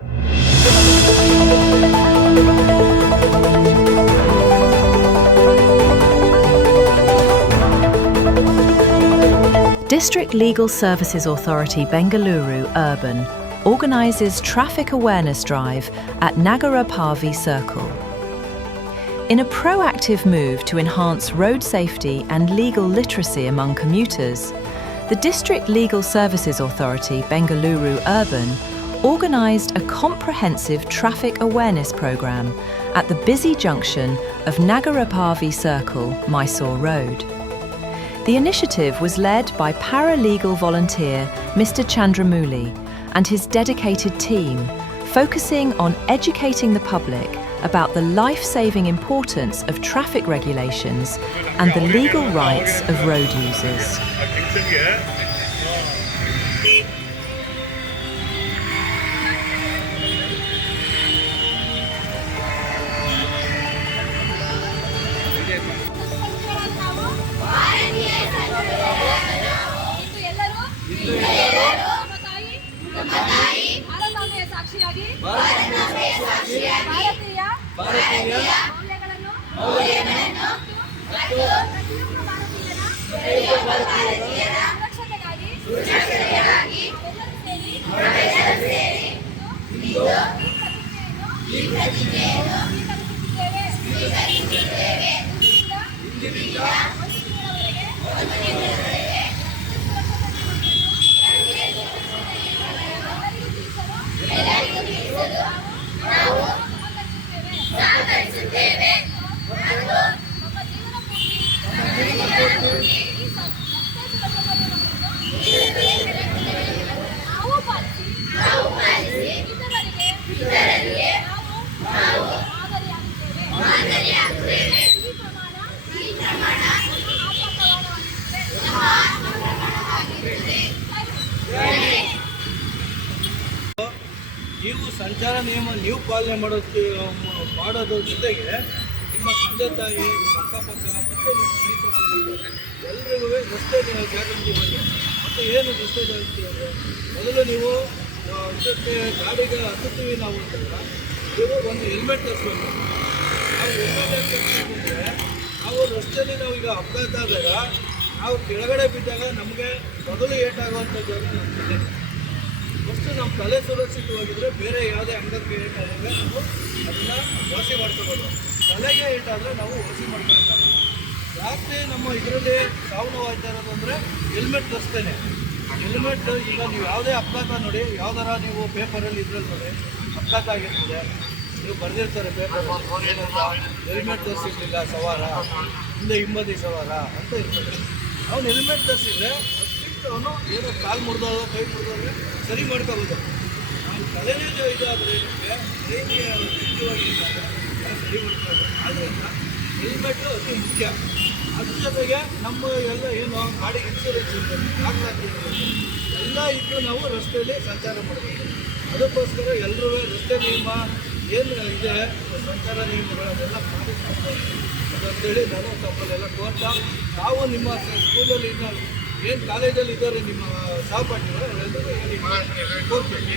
District Legal Services Authority Bengaluru Urban organises traffic awareness drive at Nagara Parvi Circle. In a proactive move to enhance road safety and legal literacy among commuters, the District Legal Services Authority Bengaluru Urban organised a comprehensive traffic awareness programme at the busy junction of Nagara Parvi Circle, Mysore Road. The initiative was led by paralegal volunteer Mr. Chandramouli and his dedicated team, focusing on educating the public about the life-saving importance of traffic regulations and the legal rights of road users. ನೀವು ಸಂಚಾರ ನಿಯಮ ನೀವು ಪಾಲನೆ ಮಾಡೋದ್ರ ಜೊತೆಗೆ ನಿಮ್ಮ ತಂದೆ ತಾಯಿ ನಿಮ್ಮ ಅಕ್ಕಪಕ್ಕ ಮತ್ತು ನಿಮ್ಮ ಸ್ನೇಹಿತರು ಎಲ್ಲರಿಗೂ ರಸ್ತೆ ಜಾಗೃತಿ ಬಗ್ಗೆ ಮತ್ತು ಏನು ರಸ್ತೆ ಜಾಗೃತಿ ಅಂದರೆ ಮೊದಲು ನೀವು ಇದಕ್ಕೆ ಗಾಡಿಗೆ ಹತ್ತುತ್ತೀವಿ ನಾವು ಅಂತಂದ್ರೆ ನೀವು ಒಂದು ಹೆಲ್ಮೆಟ್ ತರಿಸ್ಬೇಕು. ನಾವು ಹೆಲ್ಮೆಟ್ ತರಿಸ್ಬೇಕಂದ್ರೆ ನಾವು ರಸ್ತೆಯಲ್ಲಿ ನಾವು ಈಗ ಅಪಘಾತ ಆದಾಗ ನಾವು ಕೆಳಗಡೆ ಬಿದ್ದಾಗ ನಮಗೆ ಮೊದಲು ಏಟಾಗುವಂಥದ್ದು ಫಸ್ಟು ನಮ್ಮ ತಲೆ ಸುರಕ್ಷಿತವಾಗಿದ್ದರೆ ಬೇರೆ ಯಾವುದೇ ಅಂಗಕ್ಕೆ ಏಟಾದಾಗ ನಾವು ಅದನ್ನು ವಾಸಿ ಮಾಡ್ಕೋಬೋದು. ತಲೆಗೆ ಏಟಾದರೆ ನಾವು ವಾಸಿ ಮಾಡ್ಕೊಳಕ್ಕಾಗಲ್ಲ. ಜಾಸ್ತಿ ನಮ್ಮ ಇದರಲ್ಲಿ ಸಾವು ನೋವಾಗ್ತಾ ಇರೋದು ಅಂದರೆ ಹೆಲ್ಮೆಟ್ ತರಿಸ್ತೇನೆ. ಹೆಲ್ಮೆಟ್ ಈಗ ನೀವು ಯಾವುದೇ ಅಪಘಾತ ನೋಡಿ, ಯಾವ್ದಾರ ನೀವು ಪೇಪರಲ್ಲಿ ಇದ್ರಲ್ಲಿ ನೋಡಿ ಅಪಘಾತ ಆಗಿರ್ತದೆ, ನೀವು ಬರೆದಿರ್ತಾರೆ ಪೇಪರ್ ಹೆಲ್ಮೆಟ್ ತರಿಸಿರ್ಲಿಲ್ಲ ಸವಾರ, ಹಿಂದೆ ಹಿಂಬದಿ ಸವಾರ ಅಂತ ಇರ್ತದೆ. ಅವ್ನು ಹೆಲ್ಮೆಟ್ ತರಿಸಿದ್ರೆ ಅವನು ಏನೋ ಕಾಲು ಮುರಿದೋದು ಕೈ ಮುರಿದೋದ್ರೆ ಸರಿ ಮಾಡ್ಕೋಬೋದು. ನಮ್ಮ ತಲೆನೇ ಇದಾದರೆ ನಿಮಗೆ ಮುಖ್ಯವಾಗಿದ್ದಾಗ ಸರಿ ಮಾಡ್ಕೋಬೋದು. ಆದ್ದರಿಂದ ಹೆಲ್ಮೆಟ್ಟು ಅತಿ ಮುಖ್ಯ. ಅದ್ರ ಜೊತೆಗೆ ನಮ್ಮ ಎಲ್ಲ ಏನು ಗಾಡಿ ಇನ್ಶೂರೆನ್ಸ್ ಇರ್ತದೆ, ದಾಖಲಾತಿ ಇರ್ತದೆ, ಎಲ್ಲ ಇದ್ದು ನಾವು ರಸ್ತೆಯಲ್ಲಿ ಸಂಚಾರ ಮಾಡಬೇಕು. ಅದಕ್ಕೋಸ್ಕರ ಎಲ್ಲರೂ ರಸ್ತೆ ನಿಯಮ ಏನು ಇದೆ, ಸಂಚಾರ ನಿಯಮಗಳನ್ನೆಲ್ಲ ಪಾಲಿಸಬೇಕು ಅಂತೇಳಿ ನಾನು ತಮ್ಮಲ್ಲೆಲ್ಲ ಕೋರ್ತಾ, ತಾವು ನಿಮ್ಮ ಸ್ಕೂಲಲ್ಲಿ ಇನ್ನು ಏನು ಕಾಲೇಜಲ್ಲಿ ಇದ್ದಾರೆ ನಿಮ್ಮ ಸಹಪಾಠಿಗಳು ಎಲ್ಲರೂ ಹೇಳಿ ಕೋರ್ತೀನಿ.